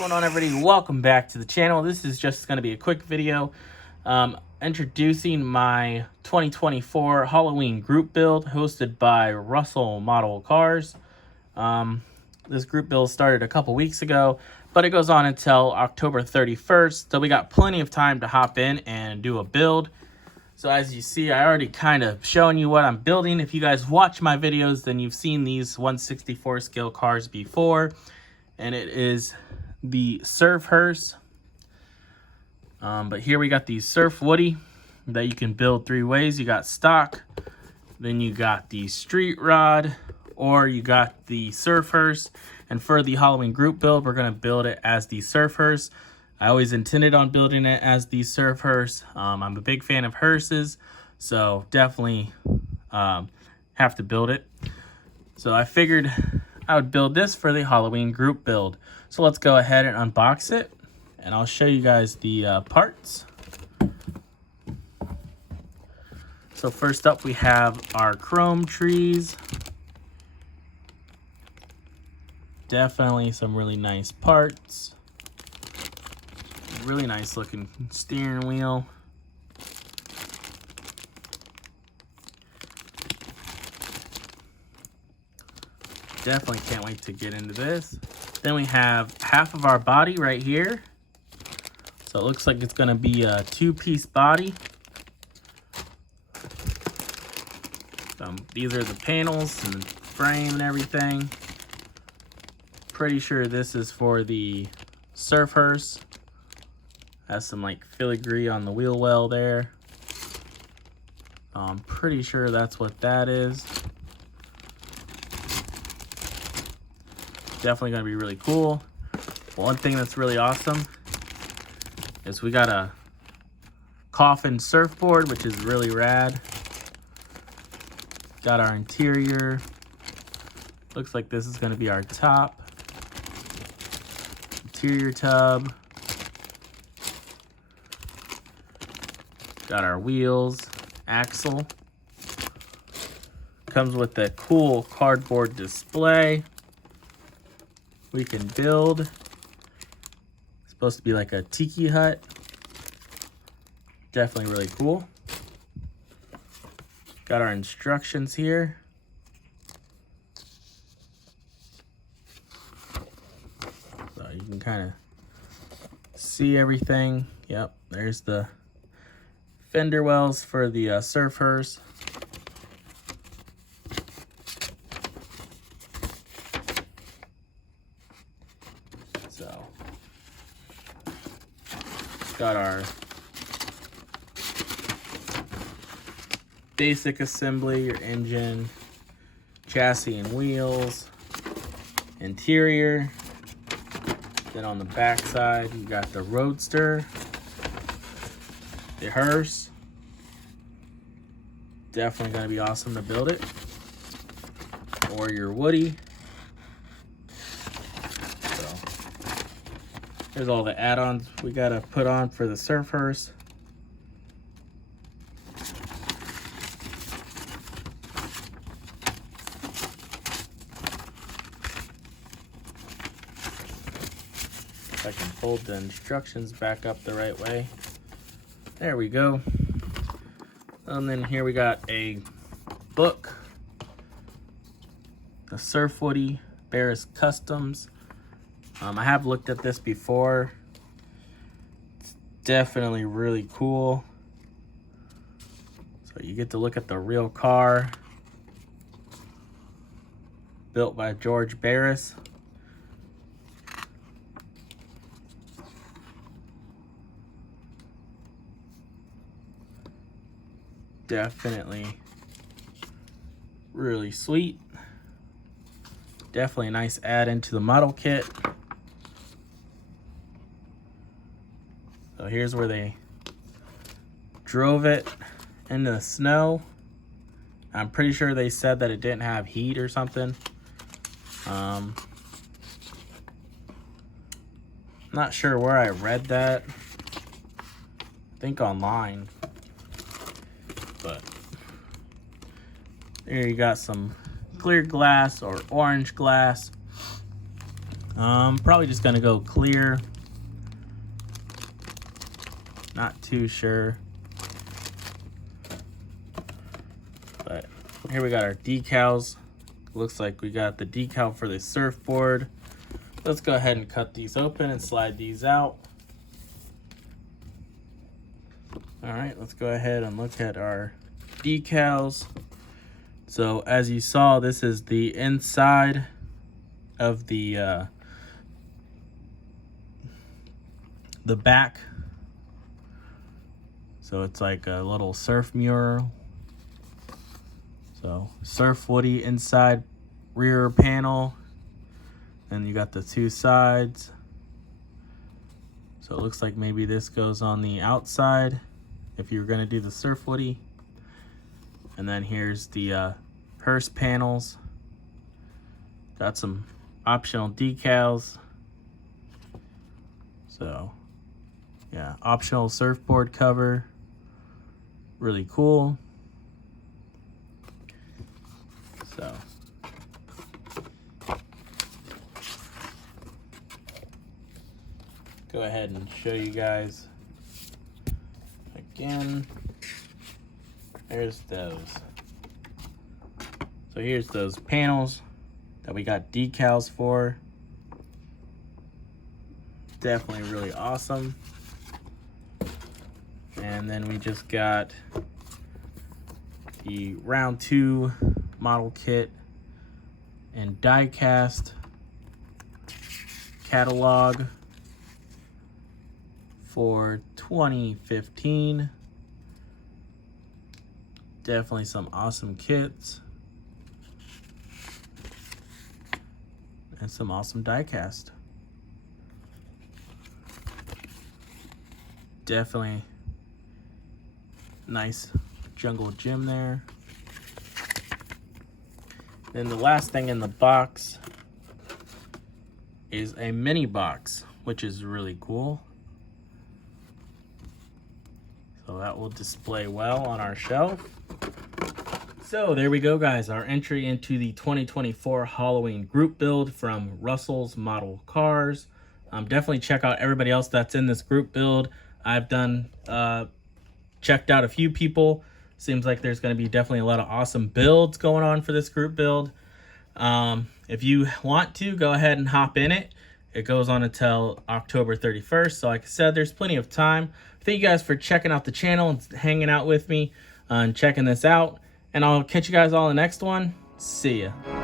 going on, everybody? Welcome back to the channel. This is just going to be a quick video introducing my 2024 Halloween group build hosted by Russell Model Cars. This group build started a couple weeks ago, but it goes on until October 31st, so we got plenty of time to hop in and do a build. So as you see, I already kind of shown you what I'm building. If you guys watch my videos, then you've seen these 1/64 scale cars before, and it is the Surf Hearse. But here we got the Surf Woody that you can build three ways. You got stock, then you got the street rod, or you got the Surf Hearse. And for the Halloween group build, we're going to build it as the Surf Hearse. I always intended on building it as the Surf Hearse. I'm a big fan of hearses, so definitely have to build it. So I figured I would build this for the Halloween group build. So let's go ahead and unbox it, and I'll show you guys the parts. So first up, we have our chrome trees. Definitely some really nice parts. Really nice looking steering wheel. Definitely can't wait to get into this. Then we have half of our body right here. So it looks like it's going to be a two-piece body. These are the panels and the frame and everything. Pretty sure this is for the Surf Hearse. Has some like filigree on the wheel well there. I'm pretty sure that's what that is. Definitely gonna be really cool. One thing that's really awesome is we got a coffin surfboard, which is really rad. Got our interior. Looks like this is gonna be our top. Interior tub. Got our wheels, axle. Comes with a cool cardboard display we can build. It's supposed to be like a tiki hut. Definitely really cool. Got our instructions here. So you can kind of see everything. Yep, there's the fender wells for the Surf Hearse. So, got our basic assembly, your engine, chassis and wheels, interior. Then on the back side, you got the Roadster, the hearse. Definitely gonna be awesome to build it. Or your Woody. So there's all the add-ons we gotta put on for the Surf Hearse. If I can fold the instructions back up the right way. There we go. And then here we got a book. The Surf Woody Barris Customs. I have looked at this before. It's definitely really cool. So you get to look at the real car. Built by George Barris. Definitely really sweet. Definitely a nice add-in to the model kit. So here's where they drove it into the snow. I'm pretty sure they said that it didn't have heat or something. Not sure where I read that. I think online. But there you got some clear glass or orange glass. Probably just gonna go clear. Not too sure. But here we got our decals. Looks like we got the decal for the surfboard. Let's go ahead and cut these open and slide these out. All right, let's go ahead and look at our decals. So as you saw, this is the inside of the back. So it's like a little surf mural. So Surf Woody inside rear panel. Then you got the two sides. So it looks like maybe this goes on the outside if you're gonna do the Surf Woody. And then here's the hearse panels. Got some optional decals. So yeah, optional surfboard cover. Really cool. So go ahead and show you guys again. There's those. So here's those panels that we got decals for. Definitely really awesome. And then we just got the round 2 model kit and diecast catalog for 2015. Definitely some awesome kits and some awesome diecast. Definitely nice jungle gym there. Then the last thing in the box is a mini box, which is really cool. So that will display well on our shelf. So there we go, guys. Our entry into the 2024 Halloween group build from Russell's Model Cars. Definitely check out everybody else that's in this group build. I've done checked out a few people. Seems like there's going to be definitely a lot of awesome builds going on for this group build. If you want to, go ahead and hop in it. It goes on until October 31st. So like I said, there's plenty of time. Thank you guys for checking out the channel and hanging out with me and checking this out. And I'll catch you guys all in the next one. See ya.